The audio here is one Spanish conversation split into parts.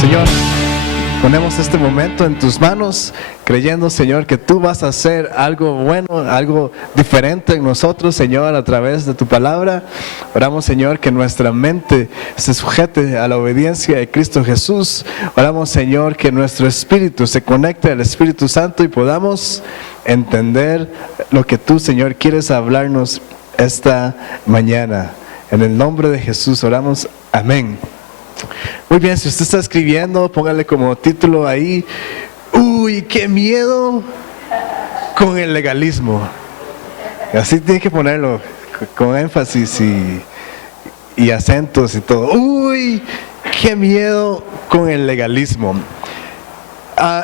Señor, ponemos este momento en tus manos, creyendo, Señor, que tú vas a hacer algo bueno, algo diferente en nosotros, Señor, a través de tu palabra. Oramos, Señor, que nuestra mente se sujete a la obediencia de Cristo Jesús. Oramos, Señor, que nuestro espíritu se conecte al Espíritu Santo y podamos entender lo que tú, Señor, quieres hablarnos esta mañana. En el nombre de Jesús oramos. Amén. Muy bien, si usted está escribiendo, póngale como título ahí: uy, qué miedo con el legalismo. Así tiene que ponerlo, con énfasis y acentos y todo. Uy, qué miedo con el legalismo.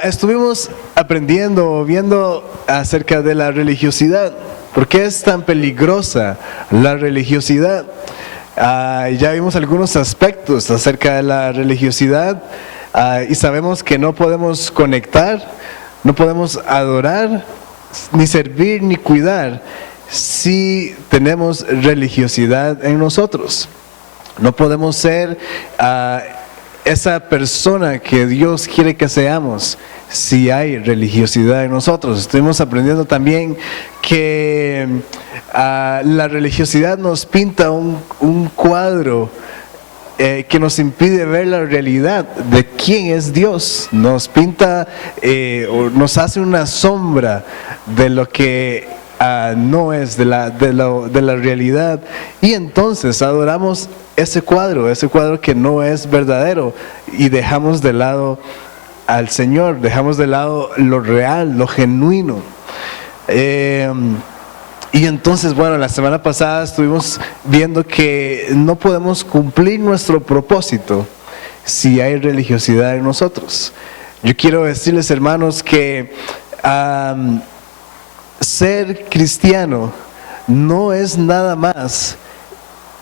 Estuvimos aprendiendo, viendo acerca de la religiosidad. ¿Por qué es tan peligrosa la religiosidad? Ya vimos algunos aspectos acerca de la religiosidad y sabemos que no podemos conectar, no podemos adorar, ni servir, ni cuidar si tenemos religiosidad en nosotros. No podemos ser esa persona que Dios quiere que seamos si hay religiosidad en nosotros. Estuvimos aprendiendo también que la religiosidad nos pinta un cuadro que nos impide ver la realidad de quién es Dios. Nos pinta o nos hace una sombra de lo que no es de la realidad, y entonces adoramos ese cuadro que no es verdadero, y dejamos de lado al Señor, dejamos de lado lo real, lo genuino. Y entonces, bueno, la semana pasada estuvimos viendo que no podemos cumplir nuestro propósito si hay religiosidad en nosotros. Yo quiero decirles, hermanos, que ser cristiano no es nada más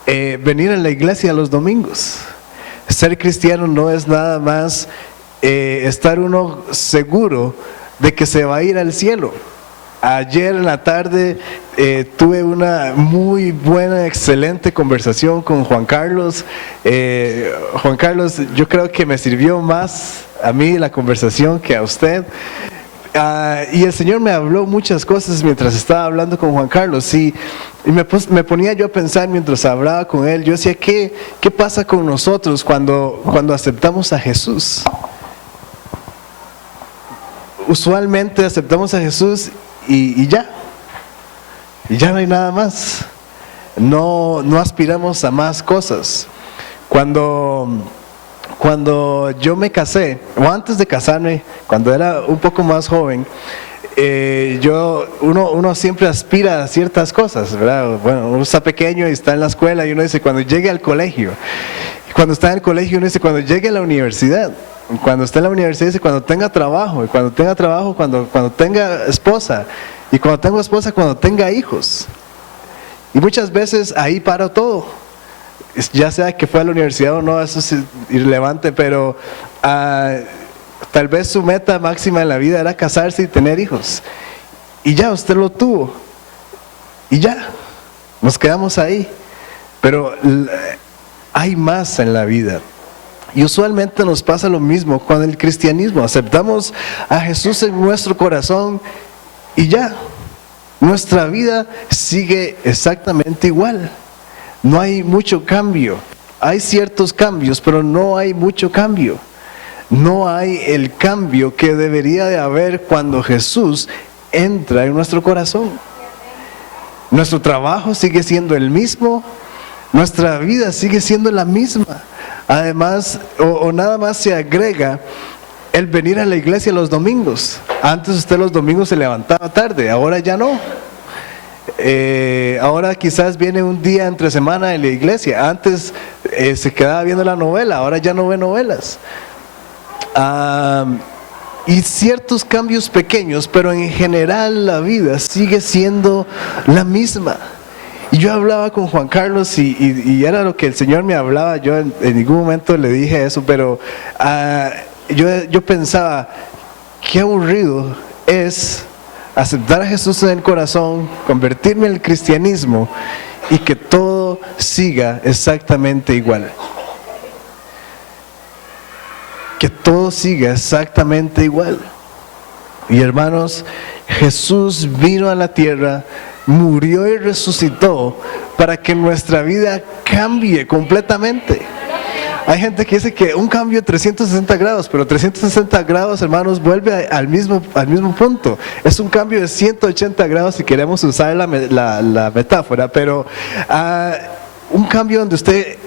venir a la iglesia los domingos. Ser cristiano no es nada más estar uno seguro de que se va a ir al cielo. Ayer en la tarde tuve una muy buena, excelente conversación con Juan Carlos. Juan Carlos, yo creo que me sirvió más a mí la conversación que a usted. Y el Señor me habló muchas cosas mientras estaba hablando con Juan Carlos, y me ponía yo a pensar mientras hablaba con él. Yo decía, ¿qué pasa con nosotros cuando aceptamos a Jesús? Usualmente aceptamos a Jesús y ya no hay nada más. No aspiramos a más cosas. Cuando yo me casé, o antes de casarme, cuando era un poco más joven, uno siempre aspira a ciertas cosas, ¿verdad? Bueno, uno está pequeño y está en la escuela, y uno dice cuando llegue al colegio. Y cuando está en el colegio uno dice cuando llegue a la universidad. Y cuando esté en la universidad dice cuando tenga trabajo. Y cuando tenga trabajo, cuando tenga esposa. Y cuando tengo esposa, cuando tenga hijos. Y muchas veces ahí para todo. Ya sea que fue a la universidad o no, eso es irrelevante, pero tal vez su meta máxima en la vida era casarse y tener hijos. Y ya usted lo tuvo. Y ya, nos quedamos ahí. Pero hay más en la vida. Y usualmente nos pasa lo mismo con el cristianismo. Aceptamos a Jesús en nuestro corazón y ya, nuestra vida sigue exactamente igual. No hay mucho cambio. Hay ciertos cambios, pero no hay mucho cambio. No hay el cambio que debería de haber cuando Jesús entra en nuestro corazón. Nuestro trabajo sigue siendo el mismo. Nuestra vida sigue siendo la misma. Además, o nada más se agrega el venir a la iglesia los domingos. Antes usted los domingos se levantaba tarde, ahora ya no. Ahora quizás viene un día entre semana en la iglesia. Antes se quedaba viendo la novela, ahora ya no ve novelas. Y ciertos cambios pequeños, pero en general la vida sigue siendo la misma. Y yo hablaba con Juan Carlos y era lo que el Señor me hablaba. Yo en ningún momento le dije eso, pero yo pensaba, qué aburrido es aceptar a Jesús en el corazón, convertirme en el cristianismo y que todo siga exactamente igual. que todo siga exactamente igual. Y hermanos, Jesús vino a la tierra, murió y resucitó para que nuestra vida cambie completamente. Hay gente que dice que un cambio de 360 grados, pero 360 grados, hermanos, vuelve al mismo punto. Es un cambio de 180 grados si queremos usar la metáfora, pero un cambio donde usted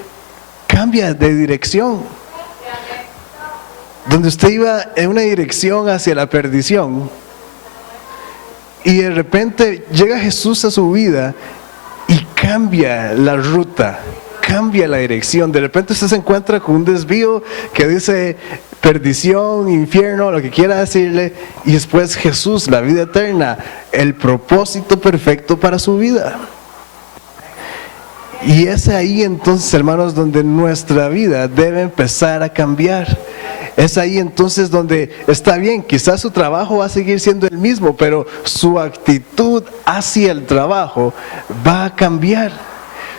cambia de dirección. Donde usted iba en una dirección hacia la perdición y de repente llega Jesús a su vida y cambia la ruta, cambia la dirección. De repente usted se encuentra con un desvío que dice perdición, infierno, lo que quiera decirle, y después Jesús, la vida eterna, el propósito perfecto para su vida. Y es ahí entonces, hermanos, donde nuestra vida debe empezar a cambiar. Es ahí entonces donde está bien, quizás su trabajo va a seguir siendo el mismo, pero su actitud hacia el trabajo va a cambiar.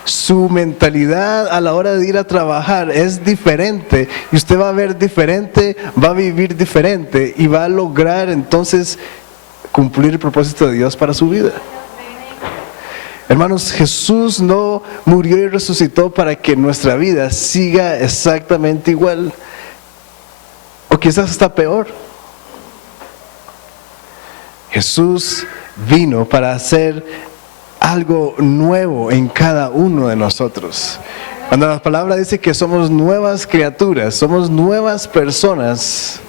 Su mentalidad a la hora de ir a trabajar es diferente y usted va a ver diferente, va a vivir diferente y va a lograr entonces cumplir el propósito de Dios para su vida. Hermanos, Jesús no murió y resucitó para que nuestra vida siga exactamente igual. O quizás está peor. Jesús vino para hacer algo nuevo en cada uno de nosotros. Cuando la palabra dice que somos nuevas criaturas, somos nuevas personas,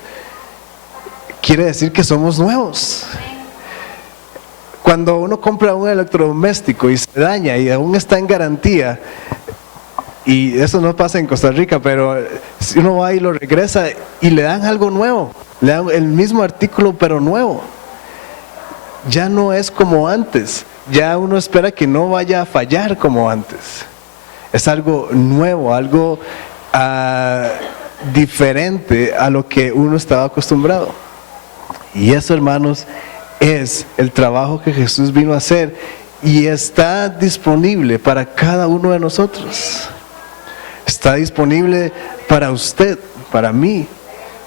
quiere decir que somos nuevos. Cuando uno compra un electrodoméstico y se daña y aún está en garantía, y eso no pasa en Costa Rica, pero si uno va y lo regresa y le dan algo nuevo, le dan el mismo artículo pero nuevo, ya no es como antes, ya uno espera que no vaya a fallar como antes. Es algo nuevo, algo diferente a lo que uno estaba acostumbrado. Y eso, hermanos, es el trabajo que Jesús vino a hacer y está disponible para cada uno de nosotros. Está disponible para usted, para mí,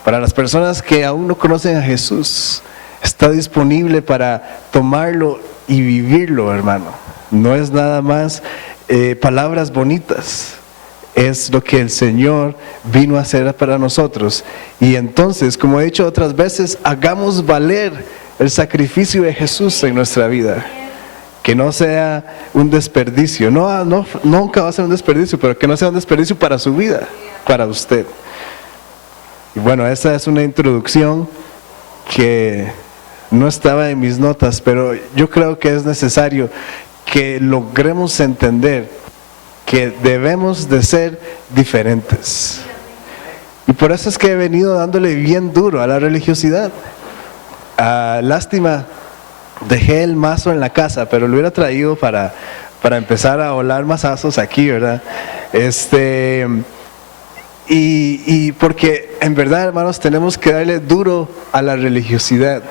para las personas que aún no conocen a Jesús. Está disponible para tomarlo y vivirlo, hermano. No es nada más palabras bonitas. Es lo que el Señor vino a hacer para nosotros. Y entonces, como he dicho otras veces, hagamos valer el sacrificio de Jesús en nuestra vida. Que no sea un desperdicio, nunca va a ser un desperdicio, pero que no sea un desperdicio para su vida, para usted. Y bueno, esa es una introducción que no estaba en mis notas, pero yo creo que es necesario que logremos entender que debemos de ser diferentes. Y por eso es que he venido dándole bien duro a la religiosidad. Lástima, dejé el mazo en la casa, pero lo hubiera traído para empezar a volar mazazos aquí, ¿verdad? Y porque en verdad, hermanos, tenemos que darle duro a la religiosidad.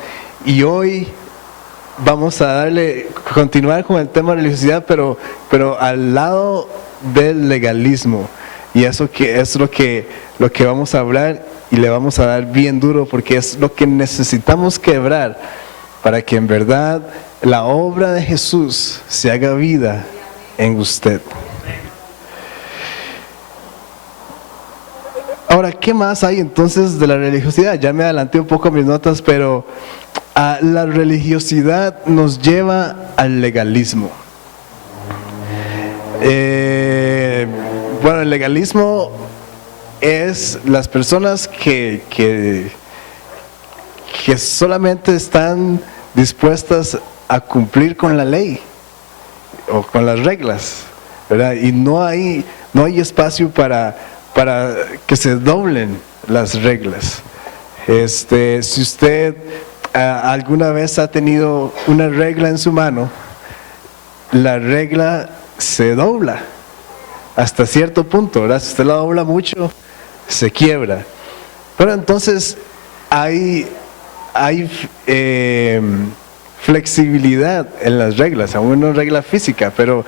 Y hoy vamos a continuar con el tema de religiosidad, pero al lado del legalismo. Y eso que es lo que vamos a hablar y le vamos a dar bien duro, porque es lo que necesitamos quebrar para que en verdad la obra de Jesús se haga vida en usted. Ahora, ¿qué más hay entonces de la religiosidad? Ya me adelanté un poco a mis notas, pero la religiosidad nos lleva al legalismo. Bueno, el legalismo es las personas que solamente están dispuestas a cumplir con la ley o con las reglas, ¿verdad? Y no hay espacio para que se doblen las reglas. Si usted alguna vez ha tenido una regla en su mano, la regla se dobla hasta cierto punto, ¿verdad? Si usted la dobla mucho, se quiebra. Pero entonces hay flexibilidad en las reglas, aún no regla física, pero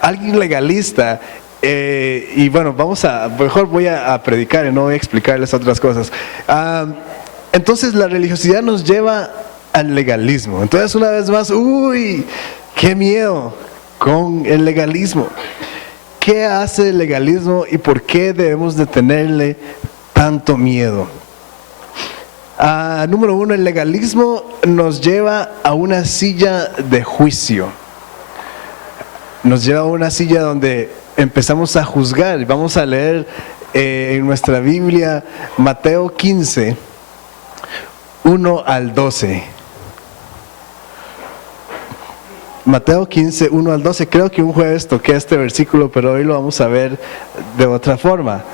alguien legalista Y bueno, mejor voy a predicar y no voy a explicarles otras cosas. Entonces la religiosidad nos lleva al legalismo. Entonces una vez más, ¡uy! ¡Qué miedo con el legalismo! ¿Qué hace el legalismo y por qué debemos de tenerle tanto miedo? Número uno, el legalismo nos lleva a una silla de juicio. Nos lleva a una silla donde empezamos a juzgar. Vamos a leer en nuestra Biblia Mateo 15, 1 al 12. Mateo 15, 1 al 12. Creo que un jueves toqué este versículo, pero hoy lo vamos a ver de otra forma.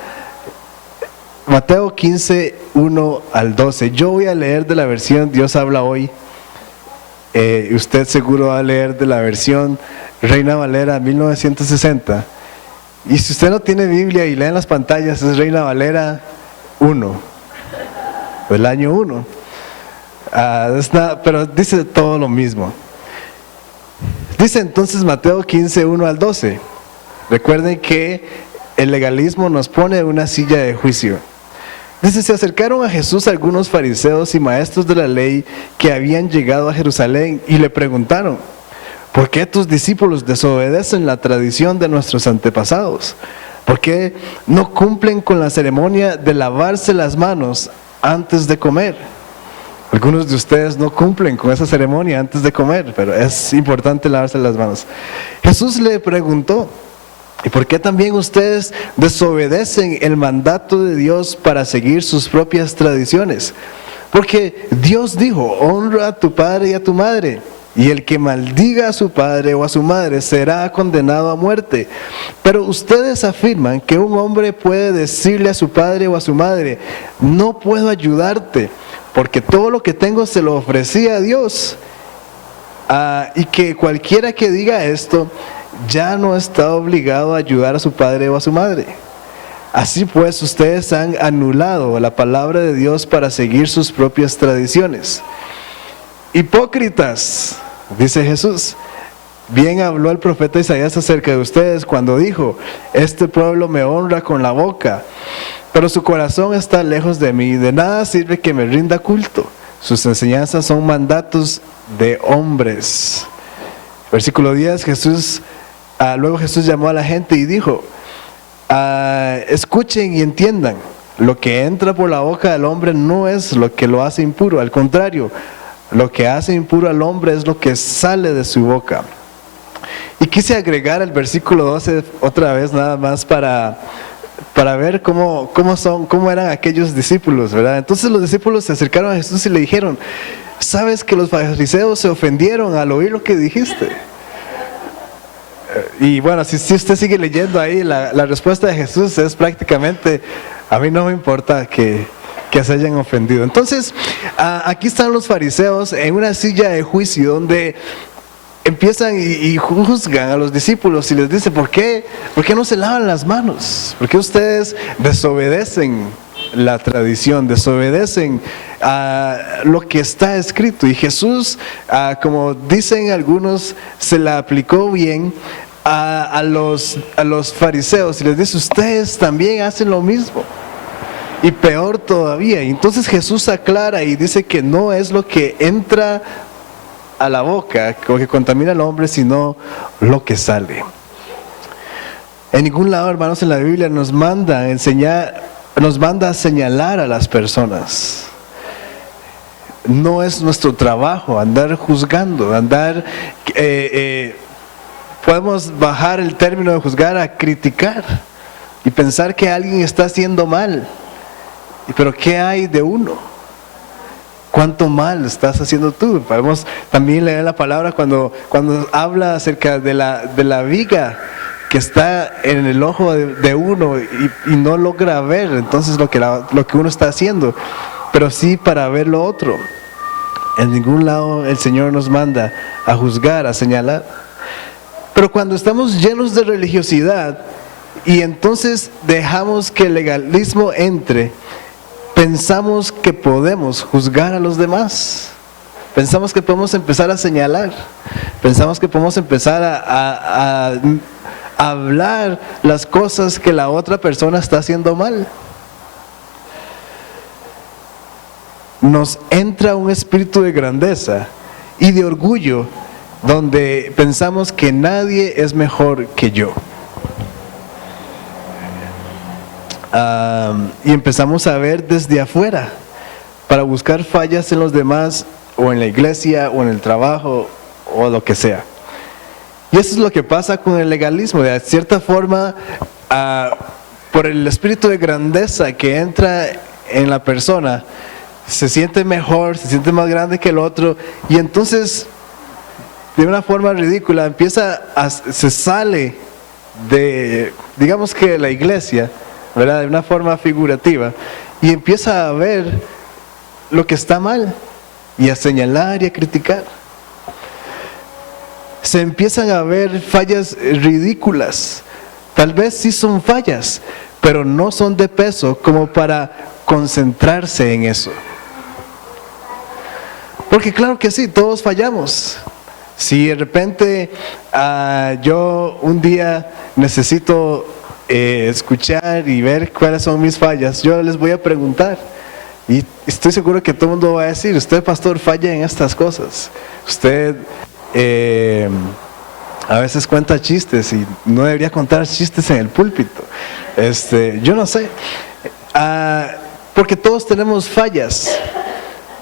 Mateo 15, 1 al 12. Yo voy a leer de la versión Dios habla hoy. Usted seguro va a leer de la versión Reina Valera 1960. Y si usted no tiene Biblia y lee en las pantallas, es Reina Valera 1, del año 1. Pero dice todo lo mismo. Dice entonces Mateo 15, 1 al 12. Recuerden que el legalismo nos pone en una silla de juicio. Dice, se acercaron a Jesús algunos fariseos y maestros de la ley que habían llegado a Jerusalén y le preguntaron: ¿por qué tus discípulos desobedecen la tradición de nuestros antepasados? ¿Por qué no cumplen con la ceremonia de lavarse las manos antes de comer? Algunos de ustedes no cumplen con esa ceremonia antes de comer, pero es importante lavarse las manos. Jesús le preguntó: ¿y por qué también ustedes desobedecen el mandato de Dios para seguir sus propias tradiciones? Porque Dios dijo: honra a tu padre y a tu madre, y el que maldiga a su padre o a su madre será condenado a muerte. Pero ustedes afirman que un hombre puede decirle a su padre o a su madre: no puedo ayudarte, porque todo lo que tengo se lo ofrecí a Dios. Y que cualquiera que diga esto ya no está obligado a ayudar a su padre o a su madre. Así pues, ustedes han anulado la palabra de Dios para seguir sus propias tradiciones. Hipócritas, dice Jesús, bien habló el profeta Isaías acerca de ustedes cuando dijo: este pueblo me honra con la boca, pero su corazón está lejos de mí. De nada sirve que me rinda culto. Sus enseñanzas son mandatos de hombres. Versículo 10, luego Jesús llamó a la gente y dijo: escuchen y entiendan, lo que entra por la boca del hombre no es lo que lo hace impuro, al contrario, lo que hace impuro al hombre es lo que sale de su boca. Y quise agregar el versículo 12 otra vez, nada más para ver cómo eran aquellos discípulos, ¿verdad? Entonces los discípulos se acercaron a Jesús y le dijeron: ¿sabes que los fariseos se ofendieron al oír lo que dijiste? Y bueno, si usted sigue leyendo ahí, la respuesta de Jesús es prácticamente: a mí no me importa que se hayan ofendido. Entonces, aquí están los fariseos en una silla de juicio donde empiezan y juzgan a los discípulos y les dicen: ¿por qué no se lavan las manos? ¿Por qué ustedes desobedecen la tradición, desobedecen lo que está escrito? Y Jesús, como dicen algunos, se la aplicó bien a los fariseos y les dice: ustedes también hacen lo mismo, y peor todavía. Y entonces Jesús aclara y dice que no es lo que entra a la boca lo que contamina al hombre, sino lo que sale. En ningún lado, hermanos, en la Biblia nos manda a señalar a las personas. No es nuestro trabajo andar juzgando, podemos bajar el término de juzgar a criticar y pensar que alguien está haciendo mal. Pero ¿qué hay de uno? ¿Cuánto mal estás haciendo tú? Podemos también leer la palabra cuando habla acerca de la viga que está en el ojo de uno y no logra ver entonces lo que uno está haciendo, pero sí para ver lo otro. En ningún lado el Señor nos manda a juzgar, a señalar. Pero cuando estamos llenos de religiosidad y entonces dejamos que el legalismo entre, pensamos que podemos juzgar a los demás. Pensamos que podemos empezar a señalar. Pensamos que podemos empezar a hablar las cosas que la otra persona está haciendo mal. Nos entra un espíritu de grandeza y de orgullo donde pensamos que nadie es mejor que yo. Y empezamos a ver desde afuera para buscar fallas en los demás, o en la iglesia, o en el trabajo, o lo que sea. Y eso es lo que pasa con el legalismo. De cierta forma, por el espíritu de grandeza que entra en la persona, se siente mejor, se siente más grande que el otro, y entonces, de una forma ridícula, se sale de, digamos que la iglesia, ¿verdad?, de una forma figurativa, y empieza a ver lo que está mal, y a señalar y a criticar. Se empiezan a ver fallas ridículas. Tal vez sí son fallas, pero no son de peso como para concentrarse en eso. Porque claro que sí, todos fallamos. Si de repente yo un día necesito escuchar y ver cuáles son mis fallas, yo les voy a preguntar. Y estoy seguro que todo el mundo va a decir: usted, pastor, falla en estas cosas. Usted a veces cuenta chistes y no debería contar chistes en el púlpito. Yo no sé. Porque todos tenemos fallas,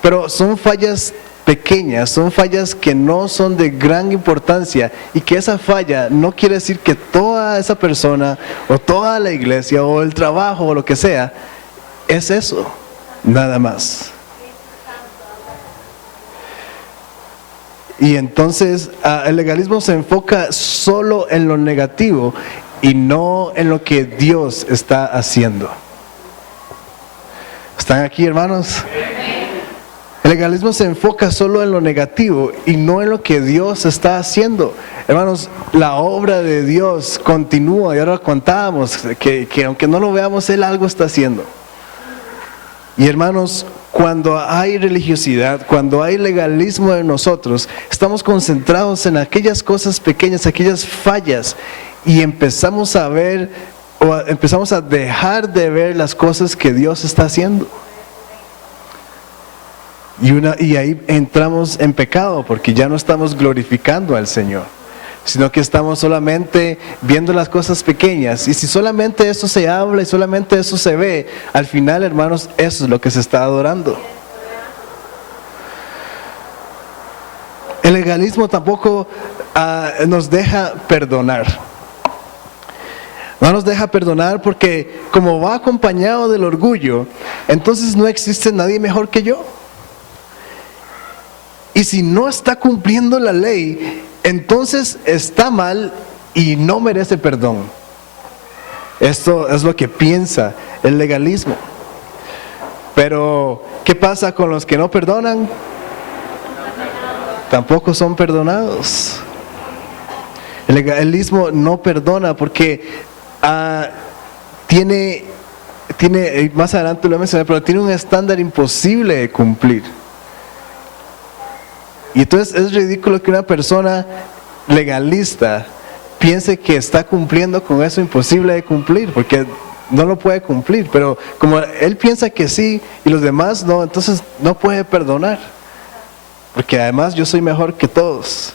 pero son fallas pequeñas, son fallas que no son de gran importancia, y que esa falla no quiere decir que toda esa persona o toda la iglesia o el trabajo o lo que sea es eso, nada más. Y entonces el legalismo se enfoca solo en lo negativo y no en lo que Dios está haciendo. ¿Están aquí, hermanos? El legalismo se enfoca solo en lo negativo y no en lo que Dios está haciendo. Hermanos, la obra de Dios continúa, y ahora contábamos que aunque no lo veamos, Él algo está haciendo. Y hermanos, cuando hay religiosidad, cuando hay legalismo en nosotros, estamos concentrados en aquellas cosas pequeñas, aquellas fallas, y empezamos a ver, o empezamos a dejar de ver las cosas que Dios está haciendo. Y ahí entramos en pecado, porque ya no estamos glorificando al Señor, sino que estamos solamente viendo las cosas pequeñas. Y si solamente eso se habla y solamente eso se ve, al final, hermanos, eso es lo que se está adorando. El legalismo tampoco nos deja perdonar. No nos deja perdonar porque, como va acompañado del orgullo, entonces no existe nadie mejor que yo. Y si no está cumpliendo la ley, entonces está mal y no merece perdón. Esto es lo que piensa el legalismo. Pero, ¿qué pasa con los que no perdonan? Tampoco son perdonados. El legalismo no perdona porque tiene, más adelante lo mencioné, pero tiene un estándar imposible de cumplir. Y entonces es ridículo que una persona legalista piense que está cumpliendo con eso imposible de cumplir, porque no lo puede cumplir. Pero como él piensa que sí y los demás no, entonces no puede perdonar, porque además yo soy mejor que todos.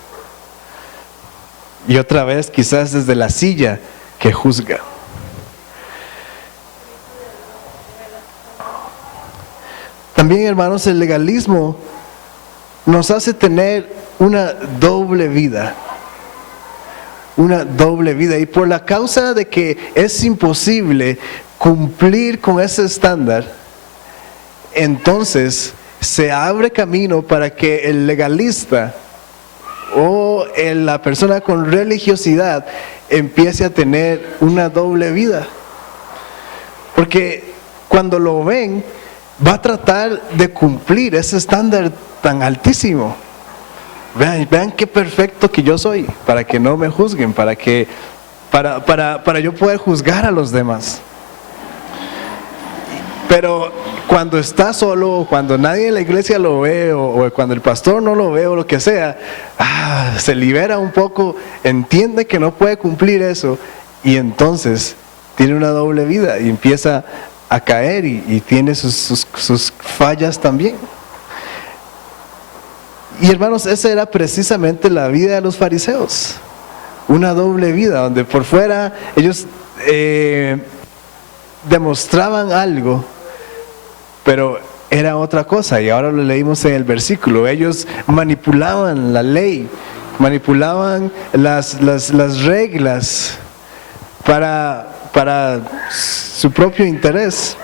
Y otra vez, quizás desde la silla que juzga. También, hermanos, el legalismo nos hace tener una doble vida. Una doble vida. Y por la causa de que es imposible cumplir con ese estándar, entonces se abre camino para que el legalista o la persona con religiosidad empiece a tener una doble vida. Porque cuando lo ven, va a tratar de cumplir ese estándar tan altísimo. Vean qué perfecto que yo soy, para que no me juzguen, para yo poder juzgar a los demás. Pero cuando está solo, o cuando nadie en la iglesia lo ve, o cuando el pastor no lo ve, o lo que sea, se libera un poco, entiende que no puede cumplir eso, y entonces tiene una doble vida y empieza a caer y tiene sus fallas también. Y hermanos, esa era precisamente la vida de los fariseos, una doble vida, donde por fuera ellos demostraban algo, pero era otra cosa, y ahora lo leímos en el versículo. Ellos manipulaban la ley, manipulaban las reglas para su propio interés.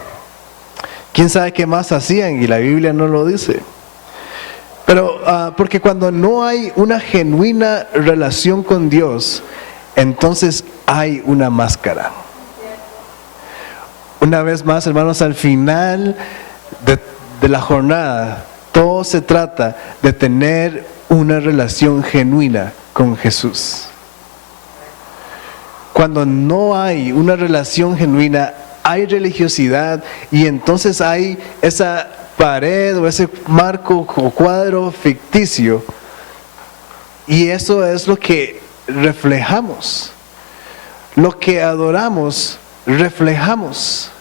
¿Quién sabe qué más hacían? Y la Biblia no lo dice. Pero porque cuando no hay una genuina relación con Dios, entonces hay una máscara. Una vez más, hermanos, al final de la jornada, todo se trata de tener una relación genuina con Jesús. Cuando no hay una relación genuina, hay religiosidad, y entonces hay esa pared o ese marco o cuadro ficticio, y eso es lo que reflejamos. Lo que adoramos, reflejamos.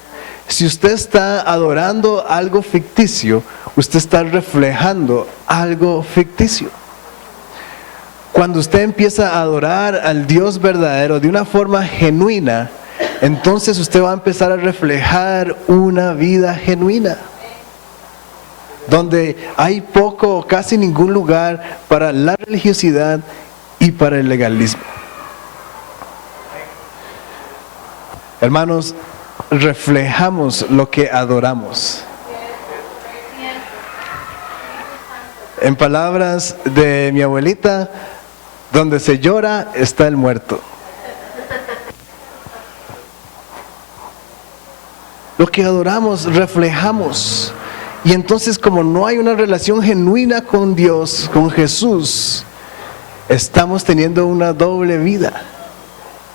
Si usted está adorando algo ficticio, usted está reflejando algo ficticio. Cuando usted empieza a adorar al Dios verdadero de una forma genuina, entonces usted va a empezar a reflejar una vida genuina, donde hay poco o casi ningún lugar para la religiosidad y para el legalismo. Hermanos, reflejamos lo que adoramos. En palabras de mi abuelita, donde se llora está el muerto. Lo que adoramos, reflejamos. Y entonces, como no hay una relación genuina con Dios, con Jesús, estamos teniendo una doble vida,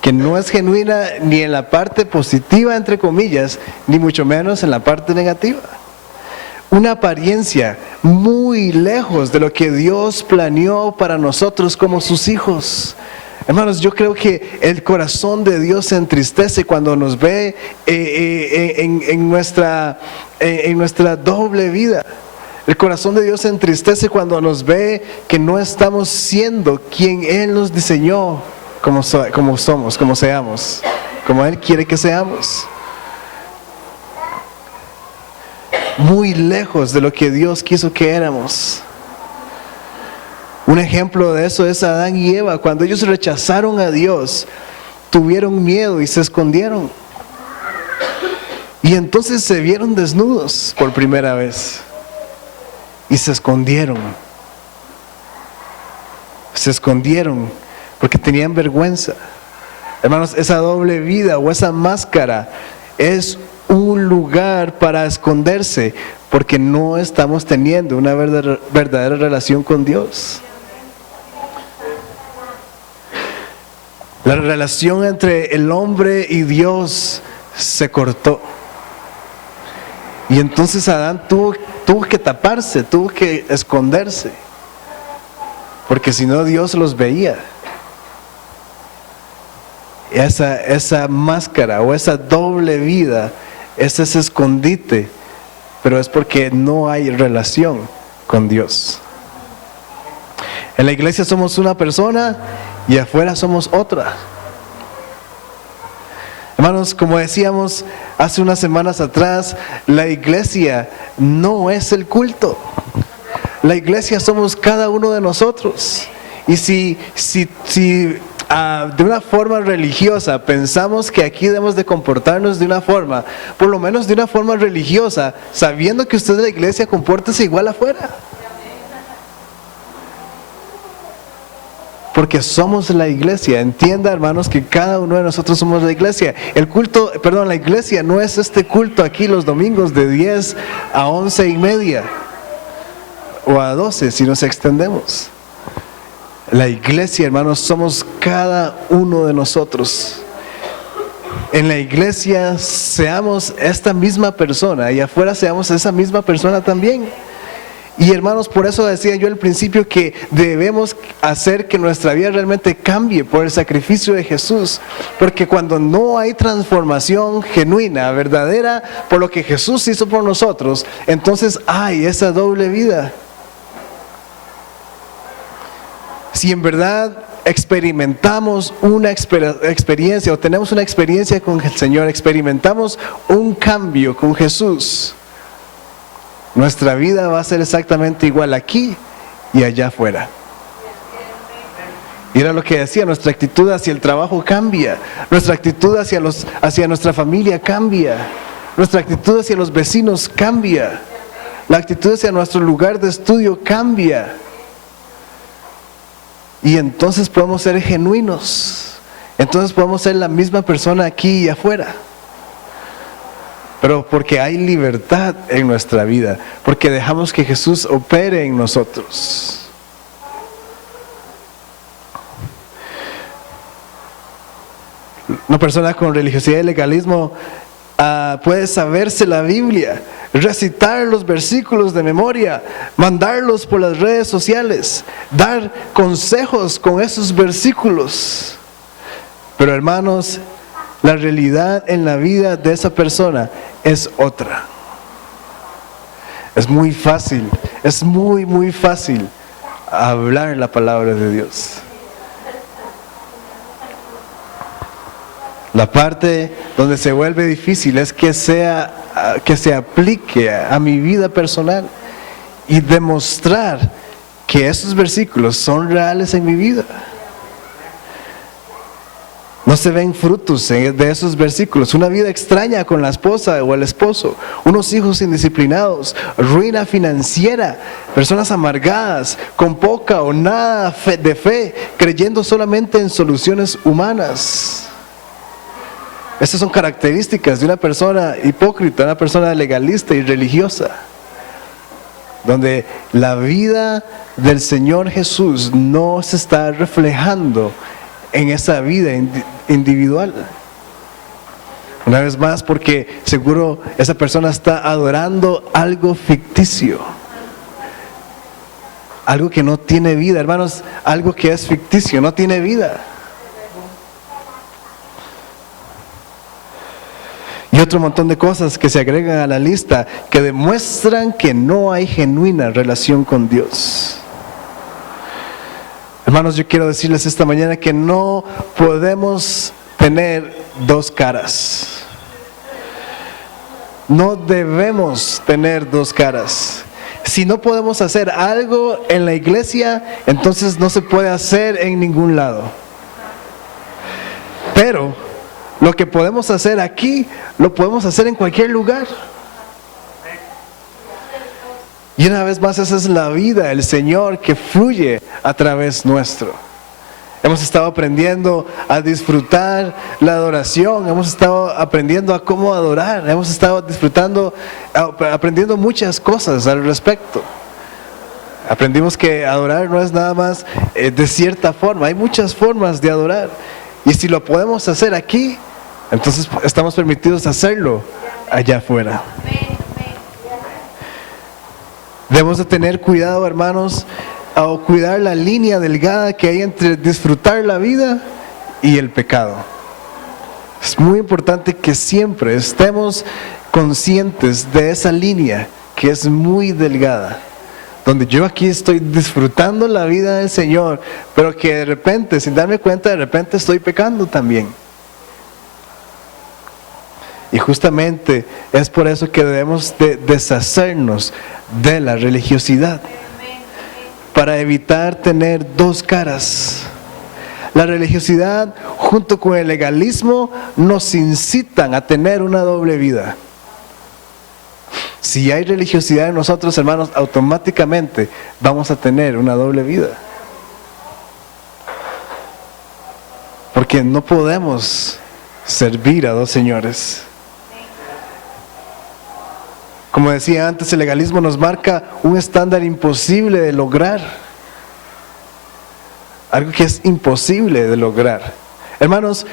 que no es genuina ni en la parte positiva, entre comillas, ni mucho menos en la parte negativa. Una apariencia muy lejos de lo que Dios planeó para nosotros como sus hijos. Hermanos, yo creo que el corazón de Dios se entristece cuando nos ve en nuestra doble vida. El corazón de Dios se entristece cuando nos ve que no estamos siendo quien Él nos diseñó como somos, como seamos, como Él quiere que seamos. Muy lejos de lo que Dios quiso que éramos. Un ejemplo de eso es Adán y Eva. Cuando ellos rechazaron a Dios, tuvieron miedo y se escondieron. Y entonces se vieron desnudos por primera vez. Y se escondieron. Se escondieron porque tenían vergüenza. Hermanos, esa doble vida o esa máscara es un lugar para esconderse, porque no estamos teniendo una verdadera relación con Dios. La relación entre el hombre y Dios se cortó. Y entonces Adán tuvo que taparse, tuvo que esconderse, porque si no Dios los veía. Esa máscara o esa doble vida es ese escondite, pero es porque no hay relación con Dios. En la iglesia somos una persona y afuera somos otra. Hermanos, como decíamos hace unas semanas atrás, la iglesia no es el culto. La iglesia somos cada uno de nosotros. Y si de una forma religiosa pensamos que aquí debemos de comportarnos de una forma, por lo menos de una forma religiosa, sabiendo que usted es la iglesia, compórtese igual afuera. Porque somos la iglesia. Entienda, hermanos, que cada uno de nosotros somos la iglesia. La iglesia no es este culto aquí los domingos de 10 a 11:30 o a 12 si nos extendemos. La iglesia, hermanos, somos cada uno de nosotros. en la iglesia seamos esta misma persona y afuera seamos esa misma persona también. Y hermanos, por eso decía yo al principio que debemos hacer que nuestra vida realmente cambie por el sacrificio de Jesús. Porque cuando no hay transformación genuina, verdadera, por lo que Jesús hizo por nosotros, entonces hay esa doble vida. Si en verdad experimentamos una experiencia o tenemos una experiencia con el Señor, experimentamos un cambio con Jesús, nuestra vida va a ser exactamente igual aquí y allá afuera. Y era lo que decía, nuestra actitud hacia el trabajo cambia, nuestra actitud hacia nuestra familia cambia, nuestra actitud hacia los vecinos cambia, la actitud hacia nuestro lugar de estudio cambia. Y entonces podemos ser genuinos, entonces podemos ser la misma persona aquí y afuera. Pero porque hay libertad en nuestra vida, porque dejamos que Jesús opere en nosotros. Una persona con religiosidad y legalismo puede saberse la Biblia, recitar los versículos de memoria, mandarlos por las redes sociales, dar consejos con esos versículos. Pero hermanos, la realidad en la vida de esa persona es otra. Es muy fácil, es muy fácil hablar la palabra de Dios. La parte donde se vuelve difícil es que se aplique a mi vida personal y demostrar que esos versículos son reales en mi vida. No se ven frutos de esos versículos. Una vida extraña con la esposa o el esposo, unos hijos indisciplinados, ruina financiera, personas amargadas, con poca o nada de fe, creyendo solamente en soluciones humanas. Estas son características de una persona hipócrita, una persona legalista y religiosa, donde la vida del Señor Jesús no se está reflejando en esa vida individual. Una vez más, porque seguro esa persona está adorando algo ficticio, algo que no tiene vida. Hermanos, algo que es ficticio no tiene vida. Y otro montón de cosas que se agregan a la lista que demuestran que no hay genuina relación con Dios. Hermanos, yo quiero decirles esta mañana que no podemos tener dos caras. No debemos tener dos caras. Si no podemos hacer algo en la iglesia, entonces no se puede hacer en ningún lado. Pero lo que podemos hacer aquí, lo podemos hacer en cualquier lugar. Y una vez más, esa es la vida del Señor que fluye a través nuestro. Hemos estado aprendiendo a disfrutar la adoración, hemos estado aprendiendo a cómo adorar, hemos estado aprendiendo muchas cosas al respecto. Aprendimos que adorar no es nada más de cierta forma, hay muchas formas de adorar. Y si lo podemos hacer aquí, entonces estamos permitidos hacerlo allá afuera. Debemos de tener cuidado, hermanos, a cuidar la línea delgada que hay entre disfrutar la vida y el pecado. Es muy importante que siempre estemos conscientes de esa línea que es muy delgada, donde yo aquí estoy disfrutando la vida del Señor, pero que de repente, sin darme cuenta, de repente estoy pecando también. Y justamente es por eso que debemos de deshacernos de la religiosidad, para evitar tener dos caras. La religiosidad junto con el legalismo nos incitan a tener una doble vida. Si hay religiosidad en nosotros, hermanos, automáticamente vamos a tener una doble vida. Porque no podemos servir a dos señores. Como decía antes, el legalismo nos marca un estándar imposible de lograr. Algo que es imposible de lograr. Hermanos,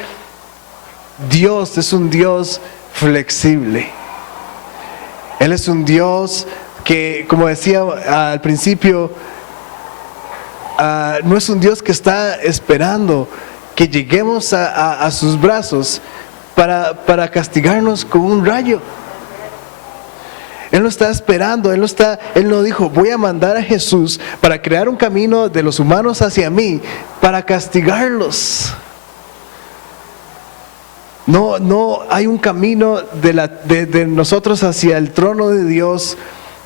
Dios es un Dios flexible. Él es un Dios que, como decía al principio, no es un Dios que está esperando que lleguemos a sus brazos para castigarnos con un rayo. Él no está esperando, Él no dijo, voy a mandar a Jesús para crear un camino de los humanos hacia mí, para castigarlos. No hay un camino de nosotros hacia el trono de Dios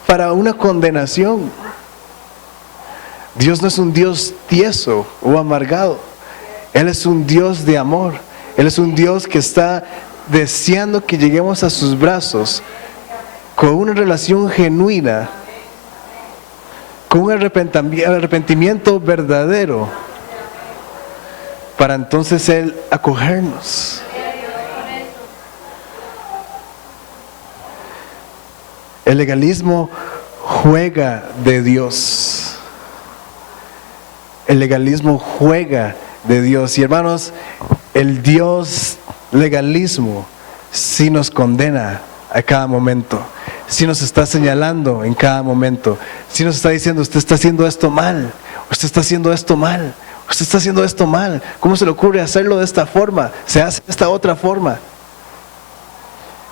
para una condenación. Dios no es un Dios tieso o amargado. Él es un Dios de amor. Él es un Dios que está deseando que lleguemos a sus brazos con una relación genuina, con un arrepentimiento verdadero, para entonces Él acogernos. El legalismo juega de Dios. El legalismo juega de Dios. Y hermanos, el Dios legalismo sí nos condena a cada momento. Sí nos está señalando en cada momento. Sí nos está diciendo, usted está haciendo esto mal. Usted está haciendo esto mal. Usted está haciendo esto mal. ¿Cómo se le ocurre hacerlo de esta forma? Se hace de esta otra forma.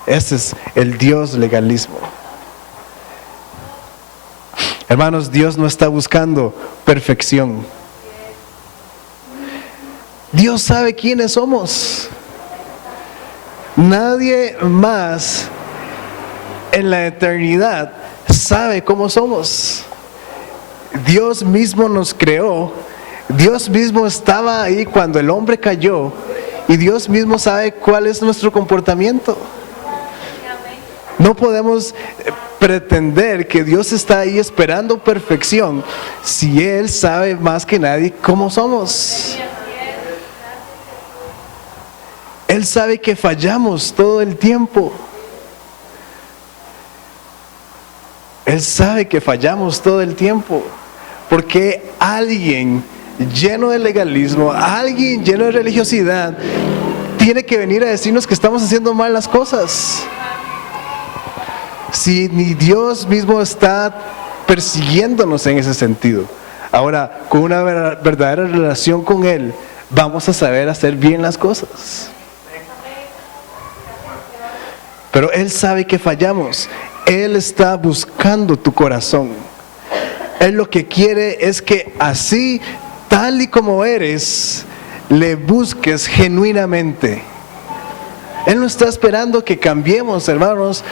Ese es el Dios legalismo. Hermanos, Dios no está buscando perfección. Dios sabe quiénes somos. Nadie más en la eternidad sabe cómo somos. Dios mismo nos creó. Dios mismo estaba ahí cuando el hombre cayó. Y Dios mismo sabe cuál es nuestro comportamiento. No podemos pretender que Dios está ahí esperando perfección si Él sabe más que nadie cómo somos. Él sabe que fallamos todo el tiempo. Él sabe que fallamos todo el tiempo. Porque alguien lleno de legalismo, alguien lleno de religiosidad, tiene que venir a decirnos que estamos haciendo mal las cosas. Si ni Dios mismo está persiguiéndonos en ese sentido. Ahora, con una verdadera relación con Él, vamos a saber hacer bien las cosas. Pero Él sabe que fallamos. Él está buscando tu corazón. Él lo que quiere es que así, tal y como eres, le busques genuinamente. Él no está esperando que cambiemos, hermanos,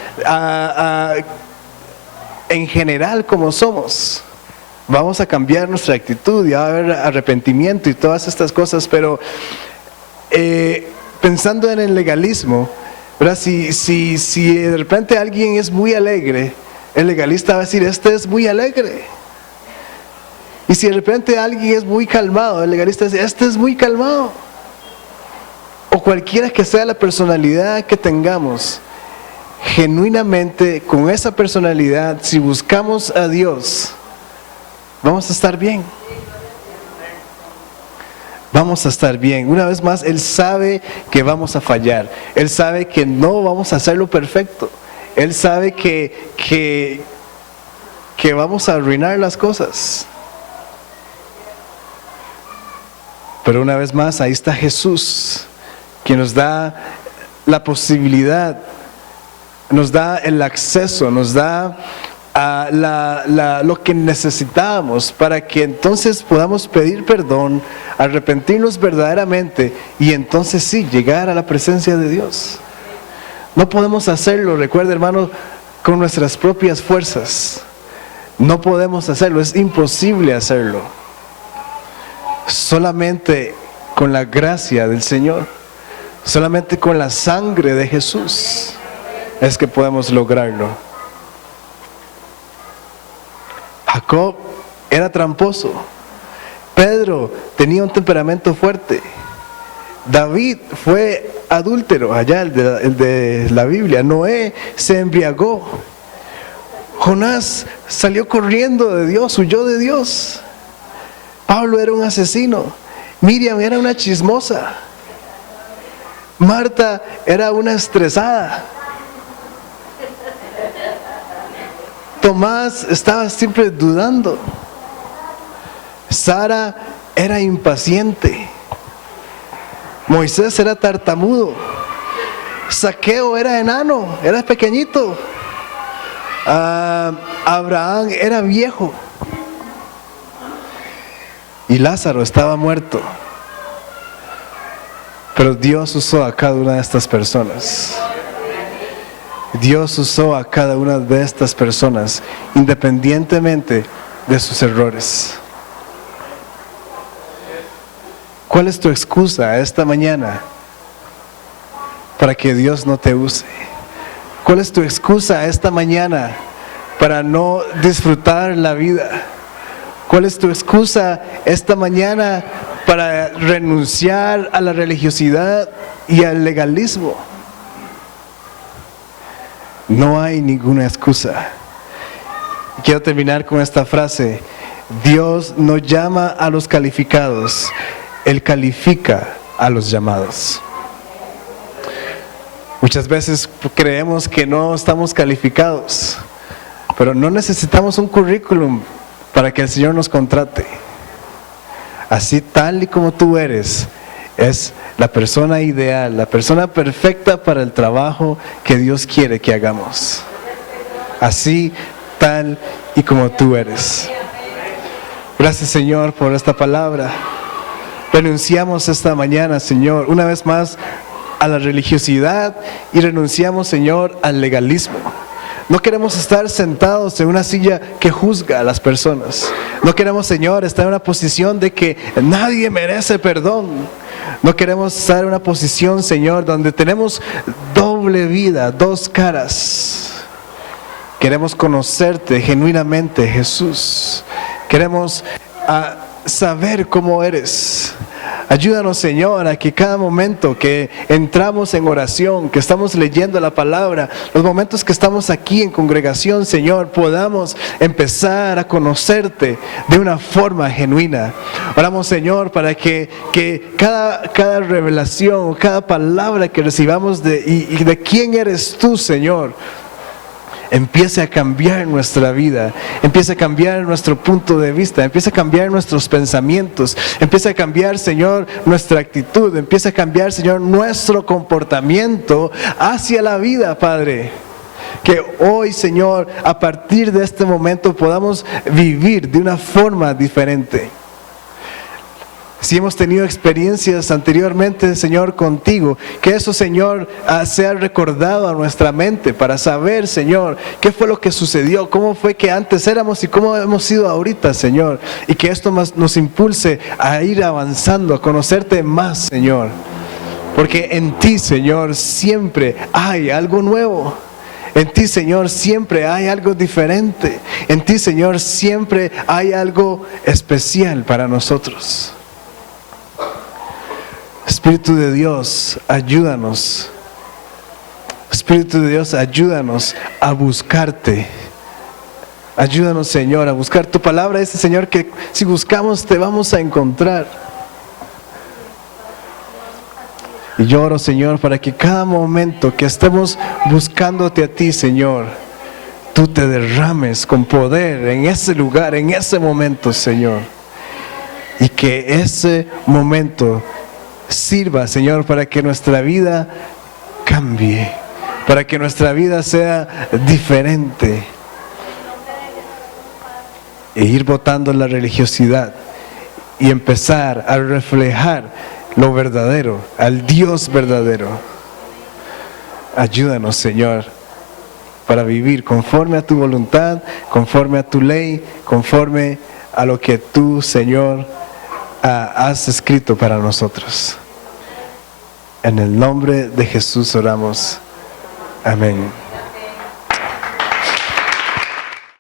en general como somos. Vamos a cambiar nuestra actitud y va a haber arrepentimiento y todas estas cosas, pero pensando en el legalismo, ¿verdad? Si de repente alguien es muy alegre, el legalista va a decir, este es muy alegre. Y si de repente alguien es muy calmado, el legalista va a decir, este es muy calmado. O cualquiera que sea la personalidad que tengamos, genuinamente con esa personalidad, si buscamos a Dios, vamos a estar bien. Vamos a estar bien. Una vez más, Él sabe que vamos a fallar. Él sabe que no vamos a hacerlo perfecto. Él sabe que vamos a arruinar las cosas. Pero una vez más, ahí está Jesús, que nos da la posibilidad, nos da el acceso, nos da lo que necesitamos para que entonces podamos pedir perdón, arrepentirnos verdaderamente y entonces sí, llegar a la presencia de Dios. No podemos hacerlo, recuerda hermano, con nuestras propias fuerzas. No podemos hacerlo, es imposible hacerlo. Solamente con la gracia del Señor, solamente con la sangre de Jesús es que podemos lograrlo. Jacob era tramposo. Pedro tenía un temperamento fuerte. David fue adúltero, allá el de la Biblia. Noé se embriagó. Jonás salió corriendo de Dios, huyó de Dios. Pablo era un asesino. Miriam era una chismosa. Marta era una estresada. Tomás estaba siempre dudando. Sara era impaciente. Moisés era tartamudo. Zaqueo era enano, era pequeñito. Abraham era viejo. Y Lázaro estaba muerto. Pero Dios usó a cada una de estas personas. Dios usó a cada una de estas personas, independientemente de sus errores. ¿Cuál es tu excusa esta mañana para que Dios no te use? ¿Cuál es tu excusa esta mañana para no disfrutar la vida? ¿Cuál es tu excusa esta mañana para renunciar a la religiosidad y al legalismo? No hay ninguna excusa. Quiero terminar con esta frase: Dios no llama a los calificados, Él califica a los llamados. Muchas veces creemos que no estamos calificados, pero no necesitamos un currículum para que el Señor nos contrate. Así, tal y como tú eres, es la persona ideal, la persona perfecta para el trabajo que Dios quiere que hagamos. Así, tal y como tú eres. Gracias, Señor, por esta palabra. Renunciamos esta mañana, Señor, una vez más a la religiosidad y renunciamos, Señor, al legalismo. No queremos estar sentados en una silla que juzga a las personas. No queremos, Señor, estar en una posición de que nadie merece perdón. No queremos estar en una posición, Señor, donde tenemos doble vida, dos caras. Queremos conocerte genuinamente, Jesús. Queremos saber cómo eres. Ayúdanos, Señor, a que cada momento que entramos en oración, que estamos leyendo la palabra, los momentos que estamos aquí en congregación, Señor, podamos empezar a conocerte de una forma genuina. Oramos, Señor, para que cada revelación, cada palabra que recibamos de quién eres tú, Señor, empiece a cambiar nuestra vida, empiece a cambiar nuestro punto de vista, empiece a cambiar nuestros pensamientos, empiece a cambiar, Señor, nuestra actitud, empiece a cambiar, Señor, nuestro comportamiento hacia la vida, Padre. Que hoy, Señor, a partir de este momento podamos vivir de una forma diferente. Si hemos tenido experiencias anteriormente, Señor, contigo, que eso, Señor, sea recordado a nuestra mente para saber, Señor, qué fue lo que sucedió, cómo fue que antes éramos y cómo hemos sido ahorita, Señor. Y que esto nos impulse a ir avanzando, a conocerte más, Señor. Porque en ti, Señor, siempre hay algo nuevo. En ti, Señor, siempre hay algo diferente. En ti, Señor, siempre hay algo especial para nosotros. Espíritu de Dios, ayúdanos. Espíritu de Dios, ayúdanos a buscarte. Ayúdanos, Señor, a buscar tu palabra. Dice, Señor, que si buscamos te vamos a encontrar. Y yo oro, Señor, para que cada momento que estemos buscándote a ti, Señor, tú te derrames con poder en ese lugar, en ese momento, Señor. Y que ese momento sirva, Señor, para que nuestra vida cambie, para que nuestra vida sea diferente, e ir botando la religiosidad y empezar a reflejar lo verdadero, al Dios verdadero. Ayúdanos, Señor, para vivir conforme a tu voluntad, conforme a tu ley, conforme a lo que tú, Señor, has escrito para nosotros. En el nombre de Jesús oramos. Amén.